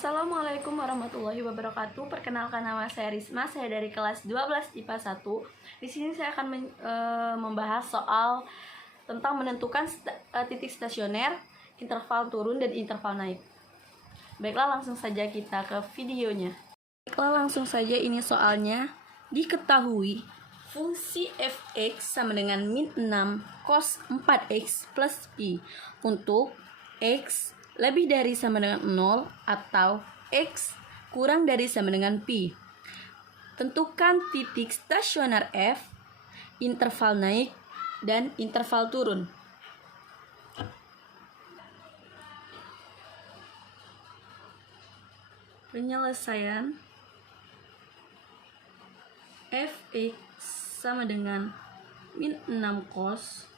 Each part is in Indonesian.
Assalamualaikum warahmatullahi wabarakatuh. Perkenalkan, nama saya Risma, saya dari kelas 12 IPA 1. Di sini saya akan membahas soal tentang menentukan titik stasioner, interval turun dan interval naik. Baiklah, langsung saja kita ke videonya. Baiklah, langsung saja ini soalnya. Diketahui fungsi fx sama dengan min 6 cos 4x plus pi untuk x lebih dari sama dengan 0 atau x kurang dari sama dengan pi. Tentukan titik stasioner f, interval naik, dan interval turun. Penyelesaian fx sama dengan min 6 cos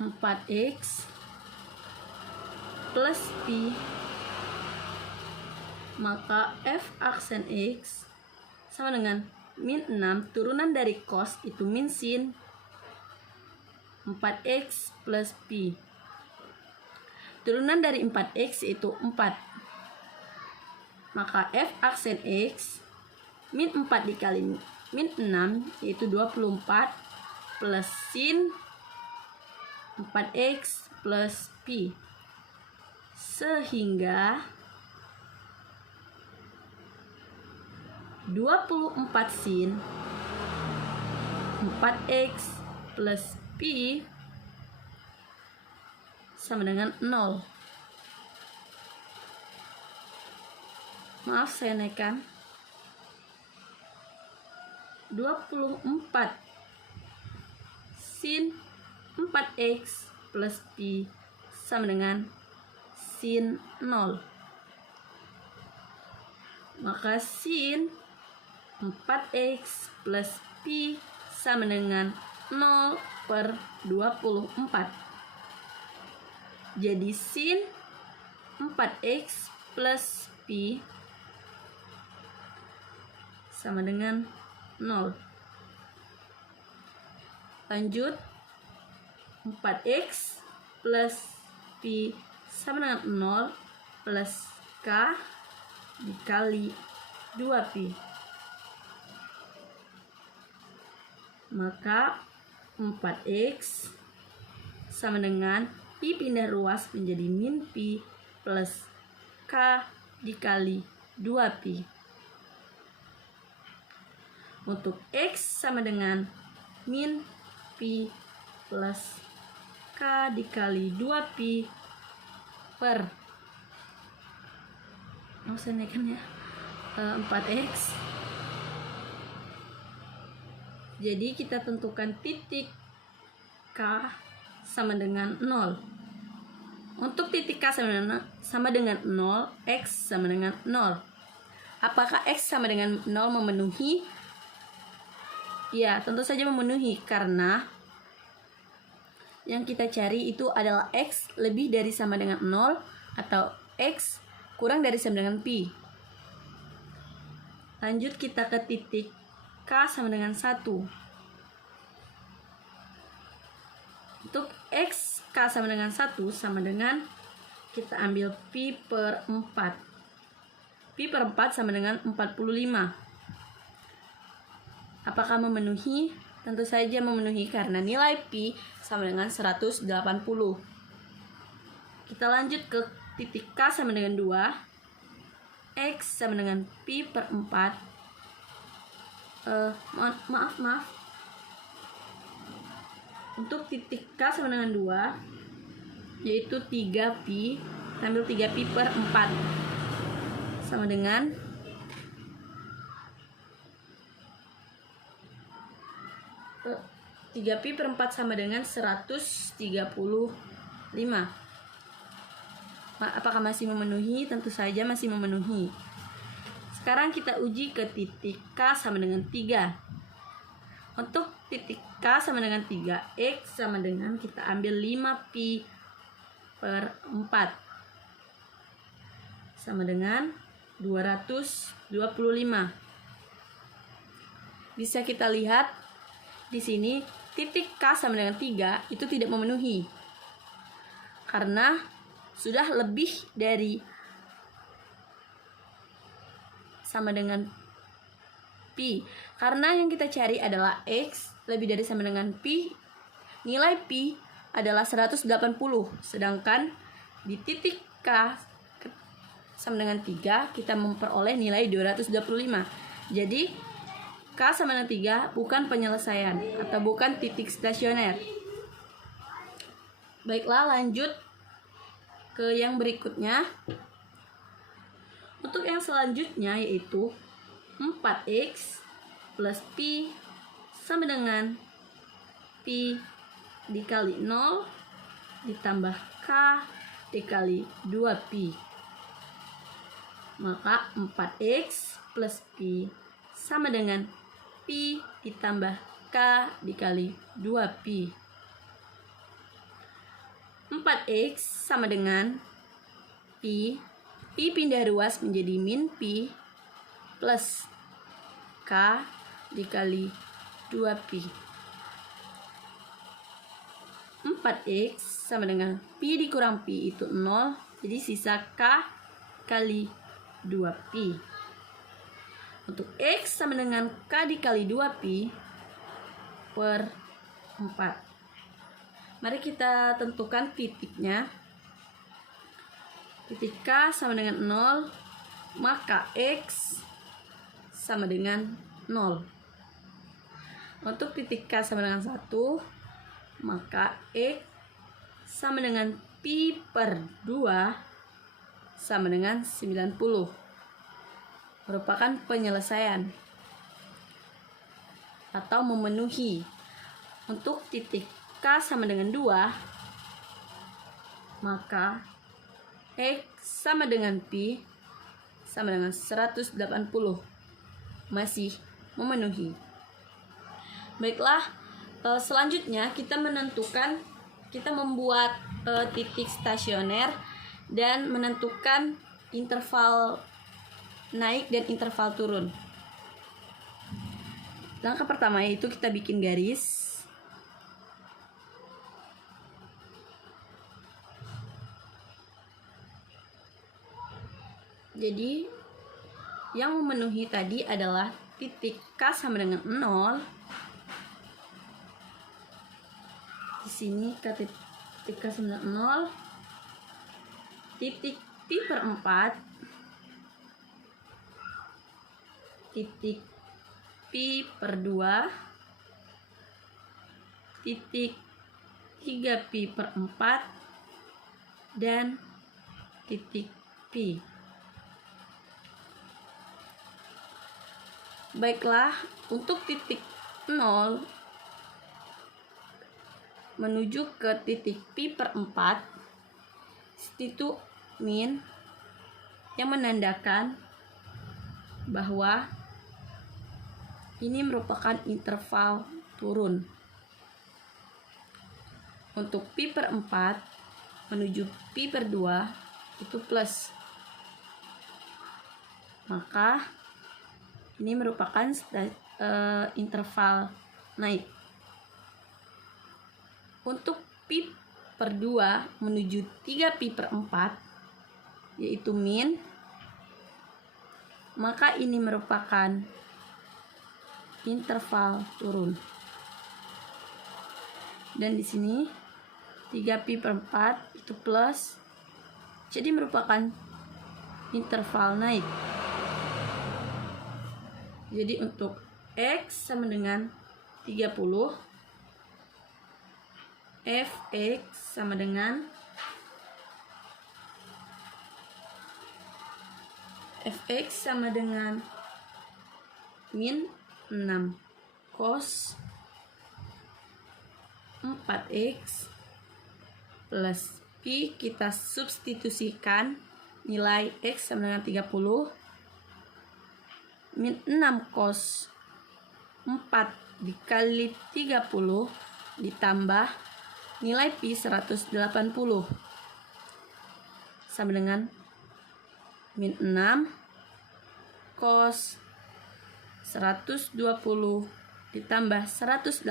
4x plus pi, maka f aksen x sama dengan min 6 turunan dari cos itu min sin 4x plus pi. Turunan dari 4x itu 4, maka f aksen x min 4 dikali min 6 yaitu 24 plus sin 4x plus pi, sehingga 24 sin 4x plus pi sama dengan 0. Maaf, saya naikkan. 24 sin 4x plus pi sama dengan sin 0. Maka sin 4x plus pi sama dengan 0 per 24. Jadi sin 4x plus pi sama dengan 0. Lanjut, 4x plus pi sama dengan 0 plus k dikali 2pi. Maka 4x sama dengan pi pindah ruas menjadi min pi plus k dikali 2pi. Untuk x sama dengan min pi plus k dikali 2pi per, saya naikkan ya, 4x. Jadi kita tentukan titik k sama dengan 0. Untuk titik k sama dengan 0, x sama dengan 0. Apakah x sama dengan 0 memenuhi? Ya, tentu saja memenuhi, karena yang kita cari itu adalah x lebih dari sama dengan 0 atau x kurang dari sama dengan pi. Lanjut kita ke titik k sama dengan 1. Untuk x k sama dengan 1 sama dengan, kita ambil pi per 4. Pi per 4 sama dengan 45. Apakah memenuhi? Tentu saja memenuhi, karena nilai pi sama dengan 180. Kita lanjut ke titik k sama dengan 2. X sama dengan pi per 4. Maaf. Untuk titik k sama dengan 2, yaitu 3pi. Ambil 3pi per 4 sama dengan 3pi per 4 sama dengan 135. Apakah masih memenuhi? Tentu saja masih memenuhi. Sekarang kita uji ke titik k sama dengan 3. Untuk titik k sama dengan 3, x sama dengan, kita ambil 5pi per 4 sama dengan 225. Bisa kita lihat di sini titik k sama dengan 3 itu tidak memenuhi, karena sudah lebih dari sama dengan pi. Karena yang kita cari adalah X lebih dari sama dengan pi. Nilai pi adalah 180. Sedangkan di titik K sama dengan 3 kita memperoleh nilai 225. Jadi K sama dengan 3 bukan penyelesaian atau bukan titik stasioner. Baiklah, lanjut ke yang berikutnya. Untuk yang selanjutnya yaitu 4x plus pi sama dengan pi dikali 0 ditambah k dikali 2pi. Maka 4x plus pi sama dengan pi ditambah k dikali 2pi. 4x sama dengan pi pindah ruas menjadi min pi plus k dikali 2pi. 4x sama dengan pi dikurang pi itu 0, jadi sisa k kali 2pi. Untuk x sama dengan k dikali 2pi per 4. Mari kita tentukan titiknya. Titik K sama dengan 0, maka X sama dengan 0. Untuk titik K sama dengan 1, maka X sama dengan pi per 2 sama dengan 90. Merupakan penyelesaian atau memenuhi. Untuk titik K sama dengan 2, maka X sama dengan pi sama dengan 180. Masih memenuhi. Baiklah, selanjutnya kita membuat titik stasioner dan menentukan interval naik dan interval turun. Langkah pertama yaitu kita bikin garis. Jadi yang memenuhi tadi adalah titik K sama dengan 0. Di sini titik K sama dengan 0. Titik pi per 4. Titik pi per 2. Titik 3 pi per 4. Dan titik pi. Baiklah, untuk titik 0 menuju ke titik pi per 4 itu min, yang menandakan bahwa ini merupakan interval turun. Untuk pi per 4 menuju pi per 2 itu plus. Maka ini merupakan interval naik. Untuk pi per 2 menuju 3 pi per 4 yaitu min, maka ini merupakan interval turun. Dan di sini 3 pi per 4 itu plus, jadi merupakan interval naik. Jadi untuk X sama dengan 30, Fx sama dengan min 6 cos 4x plus pi, kita substitusikan nilai X sama dengan 30, min 6 cos 4 dikali 30 ditambah nilai pi 180 sama dengan min 6 cos 120 ditambah 180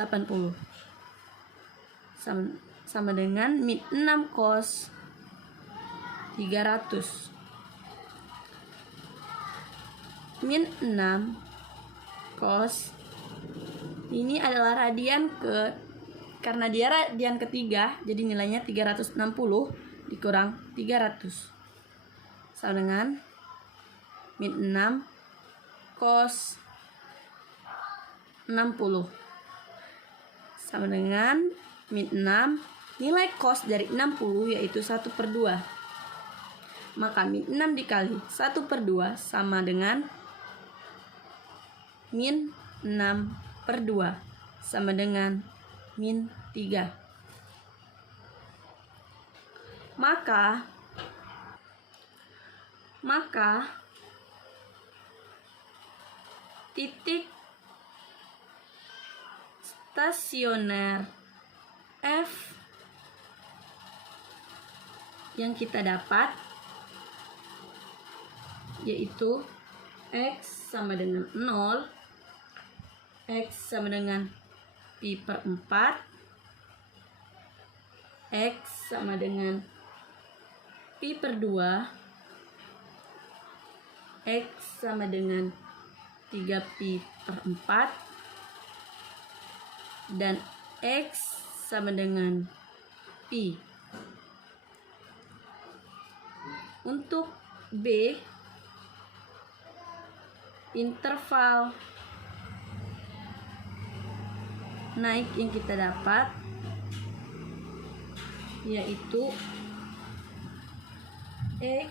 sama dengan min 6 cos 300. min 6 cos ini adalah radian karena dia radian ketiga, jadi nilainya 360 dikurang 300 sama dengan min 6 cos 60 sama dengan min 6. Nilai cos dari 60 yaitu 1/2. Maka min 6 dikali 1/2 sama dengan min 6/2 sama dengan min 3. Maka titik stasioner F yang kita dapat yaitu X sama dengan 0, X sama dengan pi per 4, X sama dengan pi per 2, X sama dengan 3 pi per 4, dan X sama dengan pi. Untuk B, interval naik yang kita dapat yaitu X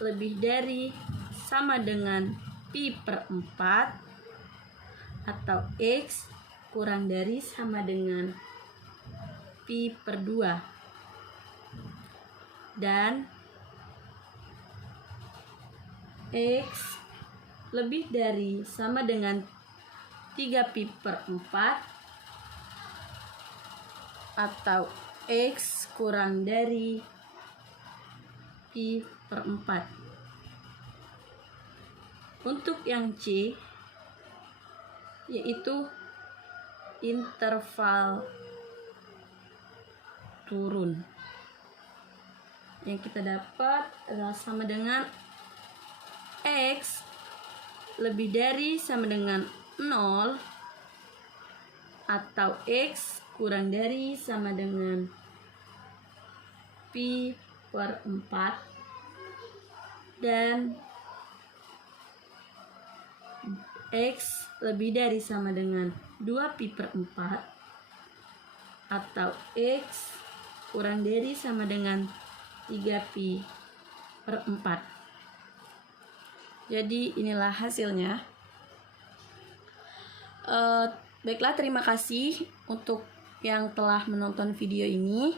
lebih dari sama dengan pi per 4 atau X kurang dari sama dengan pi per 2 dan X lebih dari sama dengan 3 pi per 4 atau X kurang dari pi per 4. Untuk yang C yaitu interval turun yang kita dapat adalah sama dengan X lebih dari sama dengan 0 atau X kurang dari sama dengan pi per 4 dan X lebih dari sama dengan 2 pi per 4 atau X kurang dari sama dengan 3 pi per 4. Jadi inilah hasilnya. Baiklah, terima kasih untuk yang telah menonton video ini.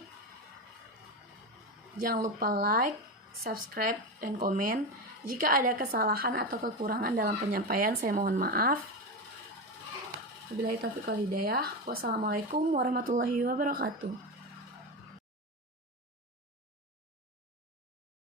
Jangan lupa like, subscribe, dan komen. Jika ada kesalahan atau kekurangan dalam penyampaian, saya mohon maaf. Wabillahi taufiq wal hidayah. Wassalamualaikum warahmatullahi wabarakatuh.